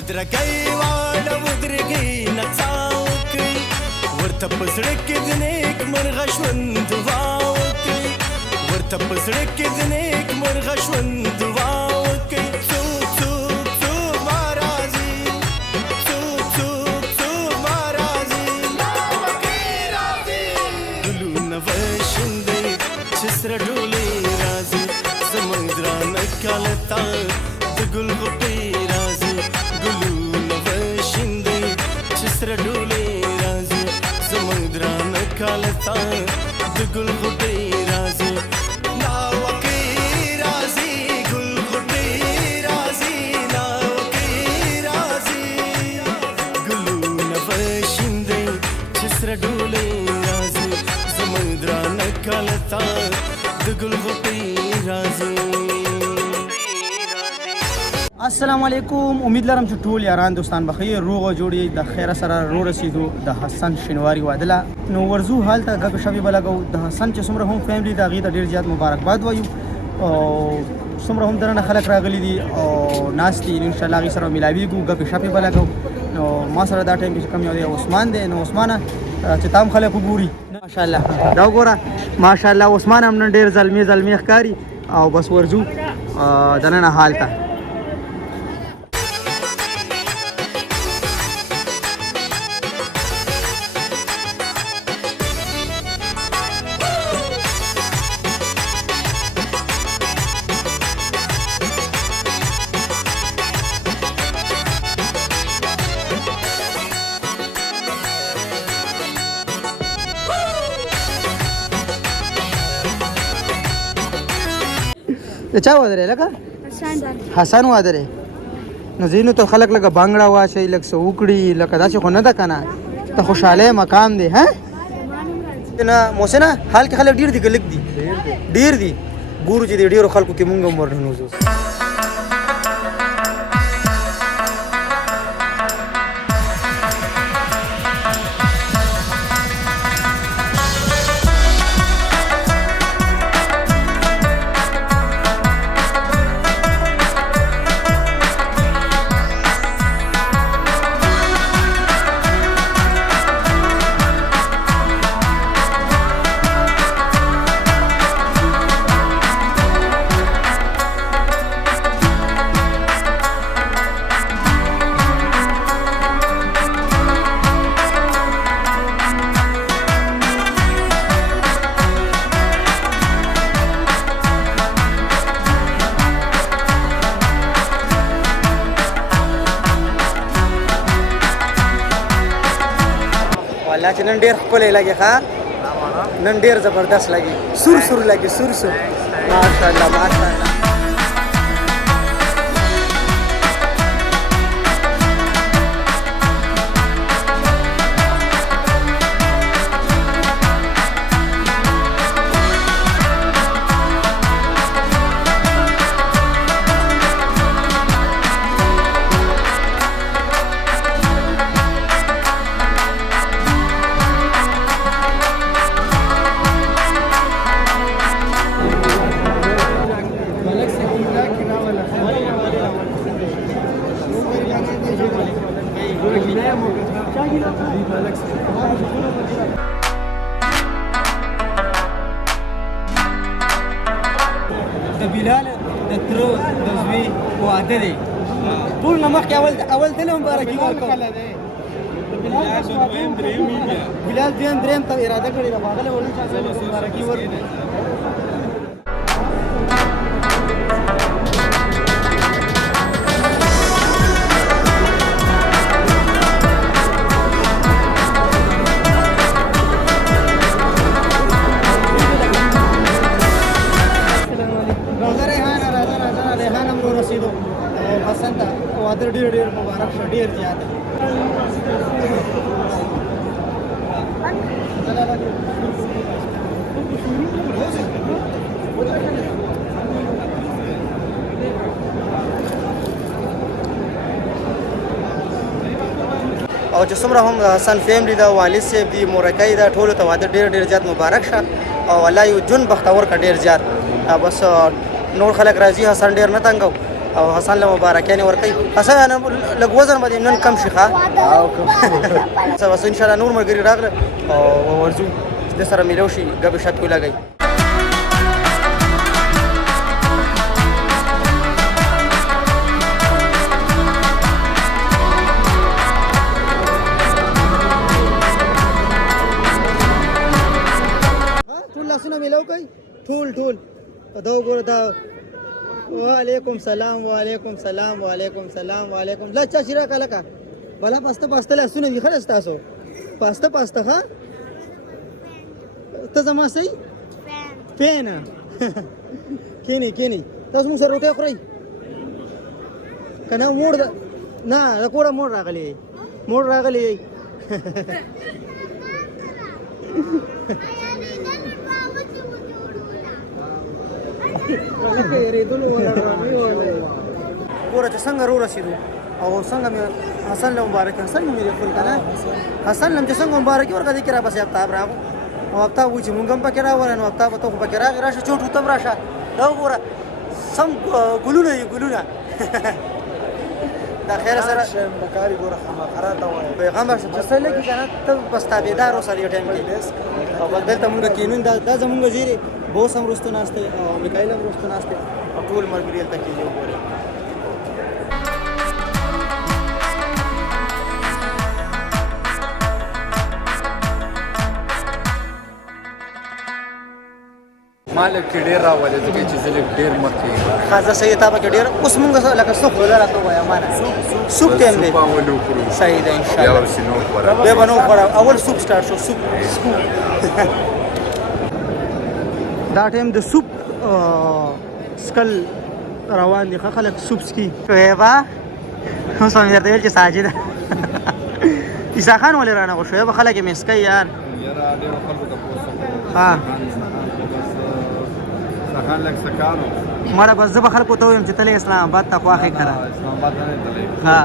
بدرګي واړه ودرګي نڅا وکړي ورته په زړه کې د نیک مرغه ژوند دعا وکړي ورته په زړه کې د نیک مرغه ژوند دعا وکړي څوک څوک څوک ما راځي څوک څوک څوک ما راځي ګلونه وشیندي چې سره ډولې راځي زموږ درانه کالتا د ګل غوټۍ راځي ګلونه وشیندي چې سره ډولې راځي زموږ درانه کالتا د ګل غوټۍ راځي ناوکۍ راځي ګل غوټۍ راځي ناوکۍ راځي ګلونه وشیندي چې سره ډولې راځي زموږ درانه کالتا د ګل غوټۍ راځي. السلام علیکم، امید لرم چې ټول یاران دوستان بخیر روغ او جوړ د خیر سره رو رسیدو د حسن شینواری وادله نو ورزو حالت غږ شوی بلګو د حسن چې څومره هم فیملی دا غي د ډیر زیات مبارکباد وایو او څومره هم درنه خلک راغلي دي او ناس دي ان شاء الله غي سره ملاویږو غږ شوی بلګو نو ما سره دا ټایم کې کم یو دی عثمان دی نو عثمانه چې تام خلک وګوري ماشاء الله دا وګوره ماشاء الله عثمان هم نن ډیر زلمی ښکاری او بس ورزو دنه حالت چا ودرې لکه حسن ودرې نو زینو ته خلک لکه بانګړه واچي لکه سو وکړي لکه داسې خو نه ده کنه ته خوشاله مقام دی ها نه موسنه حال کې خلک ډیر دي ګلک دي ډیر دي ګورو چې ډیرو خلکو کې مونږ مرنو زوس والله چې نن ډېر ښکلی لګي ښه نن ډېر زبردست لګي سور لګي سور ماشاءالله ماشاءالله د بلال د ترو د زوی واده دی ټول نمخ کې اول تل مبارکي ورکړه بلال دریم ته اراده کړې ده باغله ولې چې مبارکي ورکړه ډېر مبارک شه ډېر زیات او چې څومره هم حسن فیملی دا والد صاحب دی مورکۍ دا ټولو ته واده ډېر زیات مبارک شه او الله یو جون بختور کا ډېر زیات بس نور خلک راځي حسن ډېر نه تنګو او حسن له مبارکانه ورکړي. حسن لږ وزن باندې نن کم شي ښه او کم بس ان شاء الله نور ملګري راغله او ورځو د سره ملو شي غب شپ کو لګي. ټول لاسونه ملو کوي ټول دا وګوره دا وعلیکم سلام وعلیکم سلام وعلیکم سلام وعلیکم لا چا شرا کله کا بلا پاسته لاسونه دي خلاص تاسو پاسته ها ته زما سي فین کینی تاسو موږ سره روټي خورئ کنه موړ نه دا کوړه موړ راغلی ګوره چې څنګه رو رسېدو او څنګه مې حسن له مبارک حسن مې دی خپل کنه حسن لم چې څنګه مبارک ورکړه دې کې را پسې افتاب راغو او افتاب و چې مونږ هم پکې راوړل نو افتاب ته خو پکې راغی راشه چوټ وتم راشه دا وګوره سم ګلونه دا خیر سره بکاری ګوره خمخره ته وایي پیغام شه څه لګي کنه ته بس تابعدار اوسه یو ټایم کې او بل دلته مونږ کینون دا زمونږ وزیر بوس هم رستو ناشته او میکائیل هم رستو ناشته او ټول مرګري تل کې یو ګوره. مالک کې ډیر راولې ځکه چې زلک ډیر مخکې خاصه صحیح تابه کې ډیر اوس مونږ لکه څه خو راته وایا معنا سوپ ټیم دی صحیح ده ان شاء الله به بنو پر اول سوپ سٹارټ شو سوپ دا ټیم د سوپ سکل روان دي خلک سوپ سکی شویبا اوس هم درته ویل چې ساجد عیسی خان ولې رانه غو شویبا خلک یې مسکی یار ها خان لک سکانو مړه بس زه به خلکو ته وایم چې تلې اسلام آباد ته خواښې کړه اسلام آباد نه تللی ها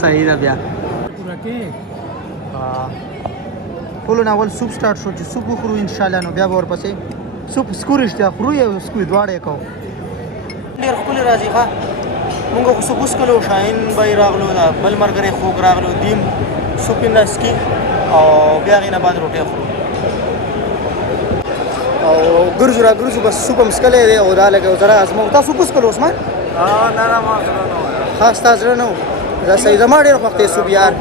صحیح ده بیا ټولو نه اول سوپ سټارټ شو چې سوپ وخورو انشاءالله نو بیا به ورپسې سوپ سکو رښتیا خورو یا سکو دواړه یې کوو ډېر ښکلې راځي ښه مونږ خو سوپ وڅکلو شاهین بی راغلو دا بل ملګری خوږ راغلو دیم سوپ یې نسکي او بیا هغې نه بعد روټۍ خورو او ګرځو بس سوپ هم څکلی دی او دا لږ یو ذره ازمو تا سوپ وڅکلو عثمان نه ما زړه نه وای خاص تا زړه نه و دا صحیح زما ډېر خوښ دی سوپ یار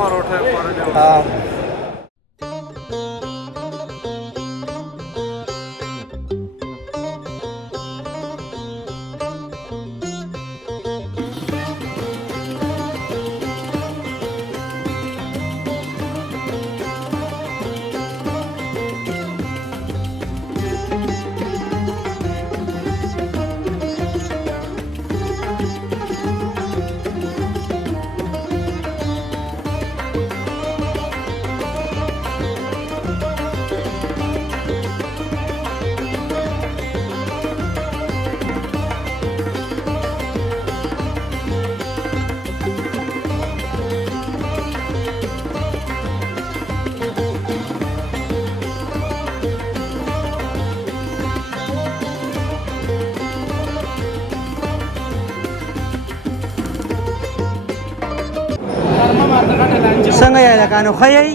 څنګه یې لکانو ښه یې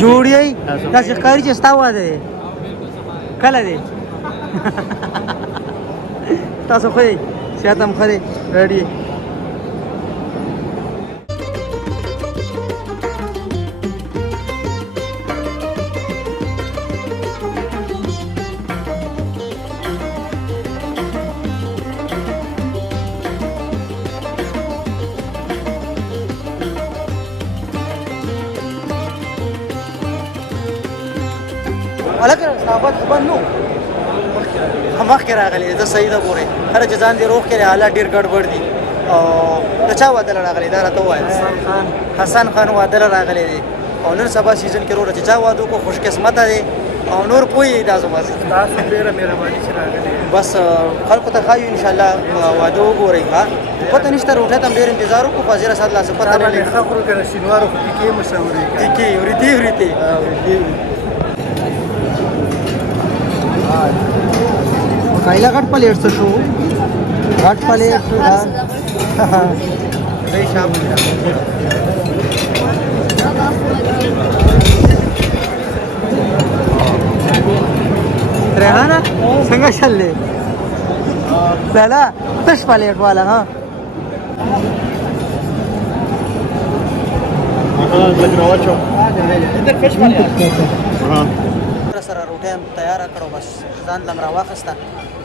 جوړ یې داسې ښکاري چې ستا واده دی کله دی تاسو ښه یې صحت هم ښه دی ریډي ولکه صحابت خبر نو مخکې راغلی زه صحیح ده ګورې هره چې ځان دې روغ کړې حالات ډېر ګډوډ دي او د چا واده له راغلی دا راته ووایه حسن خان واده له راغلی دی او نن سبا سیزن کې وروره چې چا واده وکړو خوش قسمته دی او نور پوهېږي تاسو بس تاسو ډېره مهرباني چې راغلي بس خلکو ته ښایو انشاءالله واده وګورئ ها پته نشته روټۍ ته هم ډېر انتظار وکړو په زیره سات لاسه پته نه لګي ښه خورو که نه شینوارو خو ټیکې مشهورې ټیکې وریتې کایلا غټ پلیټ څه شو غټ پلیټ دی شاپ ریحانه څنګه چل دی لالا تش پلیټ والا ها سره روټۍ تیاره کړو بس ځان لم راواخسته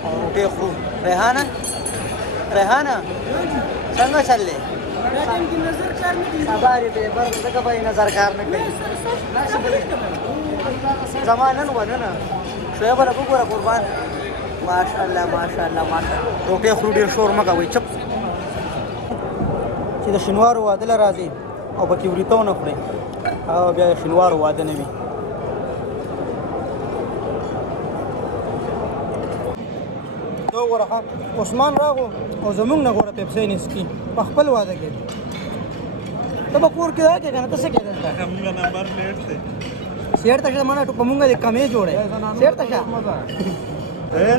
او روټۍ خورو ریحانه څنګه چل دی سبا یې به بر دغه به نظر کار نه کوي زمانن ونه شویب له وګوره قربان ماشاءالله روټۍ خورو ډېر شور مه کوئ چپ چې د شینوارو واده له راځي او پکې وریتونه خوري او بیا د شینوارو واده نه وي دا وګوره عثمان راغو او زمونږ نه ګوره پیپسۍ نیسکي په خپل واده کې ته به کور کې دا کې که نه ته څه کې دلته زمونږ نمبر لیټ دی سیټ ته شه مانه په مونږ د کمې جوړې سیټ ته شه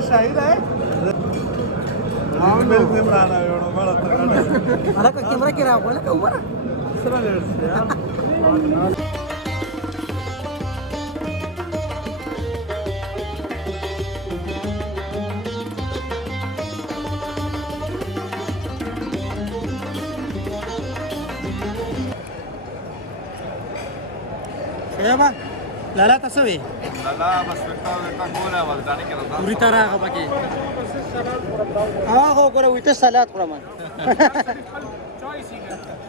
شاهد ہے هلکه کیمره کې راغو هلکه وګوره شیبه لالا ته څه وې لالا بس ویتا کوله ولدانې کې راځه وریته راغه پکې هغه وګوره ویته سلاد خورم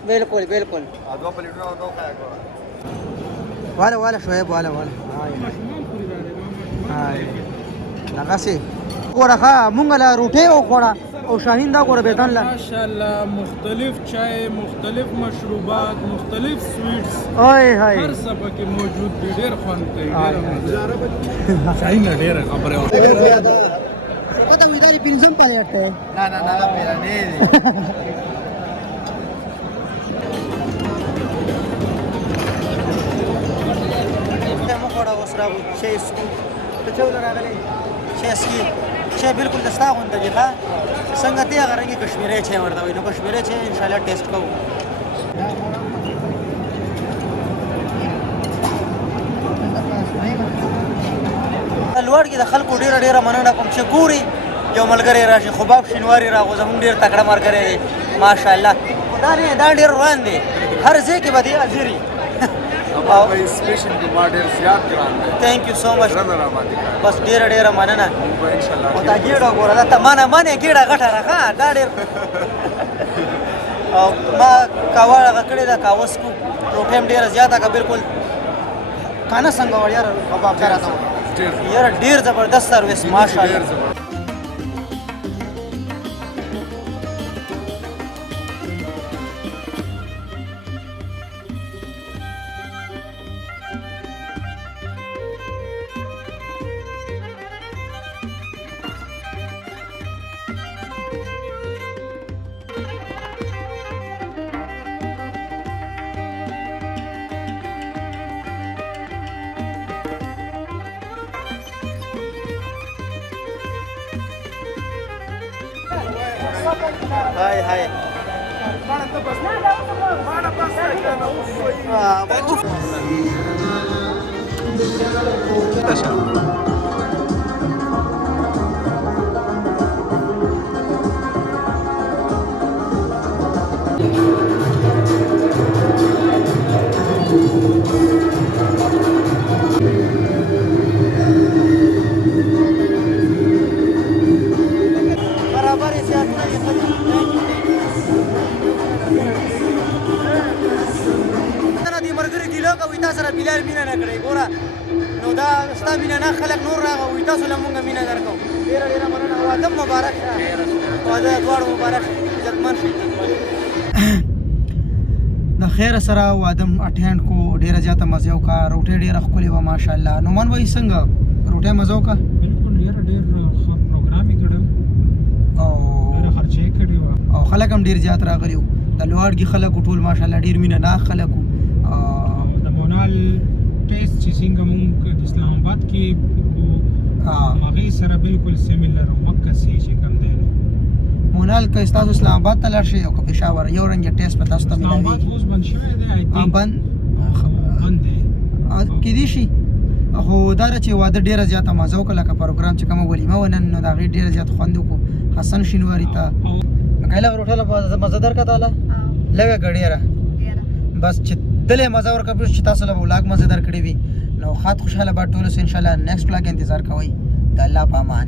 بالکل ادو پلیټونه او دو خیا کوه والا شعیب والا هاي لغاسي ګوره ښه مونږ له روټۍ وخوړه او شاهین دا ګوره بیتان له ماشاءالله مختلف چای مختلف مشروبات مختلف سویټس اوه هاي هر څه پکې موجود دي ډېر خوند کوي شاهین ډېر خبره ته ویداري پنځم پلیټ دی نه پیرانې دي مخوړه اوس راغو شی سکو ته چول راغلی شی سکي شی بالکل دستا غونډه دی ښه څنګه دی هغه رنګې کشمیری چای ورته وایي نو کشمیری چای انشاءالله ټیسټ کوو لوړ کې د خلکو ډېره مننه کوم چې ګوري یو ملګری راشي خباب شینواري راغو زمونږ ډېر تکړه ملګری دی ماشاءالله دا ډېر روان دی هر ځای کې به دی حاضري سپیشل کې ما ډېر زیات ګران دی تھینک یو سو مچ بس ډېره مننه ان شاء الله او دا ګیډه ګوره دا ته مانه ګیډه غټه راخه دا ډېر او ما کاوه هغه کړې ده کاوس کو روټۍ هم ډېره زیاته که بالکل کانه څنګه وړ یاره کباب ته راته یاره ډېر زبردست سروس ماشاءالله هاي برابر زیات نه دي مرګري ګیلو کوي تاسو سره بلال مینه نه کړی ګوره نو دا ستا مینه نه خلک نور راغوي تاسو له مونږه مینه درکو ډېره مننه واده مبارک شه واده دواړو مبارک عزتمن شئ د خیر سره واده اټینډ کو ډېره زیاته مزه وکړه روټۍ ډېره ښکلې وه ماشاءالله نومان وایي څنګه روټۍ مزه وکړه بالکل ډېر پروګرام یې کړی او ډېره خرچه یې کړې وه او خلک هم ډېر زیات راغلي وو د لوړګي خلکو ټول ماشاءالله ډېر مینه ناک خلک وو د مونال ټیسټ چې څنګه مونږ د اسلام آباد کې هغې سره بالکل سیملر او مکه سي چې کوم دی نو مونال که تاسو اسلام آباد ته لاړ شئ او که پېښور یو رنګه ټیسټ به تاسو ته اسلام آباد ملاوي اوس بند شوی دی آی تھنک بند دی کېدای شي خو دا ده چې واده ډېره زیاته مزه وکړه لکه پروګرام چې کومه ولیمه و نن نو د هغې ډېره زیات خوند وکړو حسن شینواري ته کایله روټله مزهدار کتاله لږه ګډېره بس چې دلې مزه ورکړه چې تاسو له به ولاګ مزه در کړی وي نو خات خوشحاله به ټولو سو انشاءالله نیکسټ ولاګ انتظار کوئ د الله په امان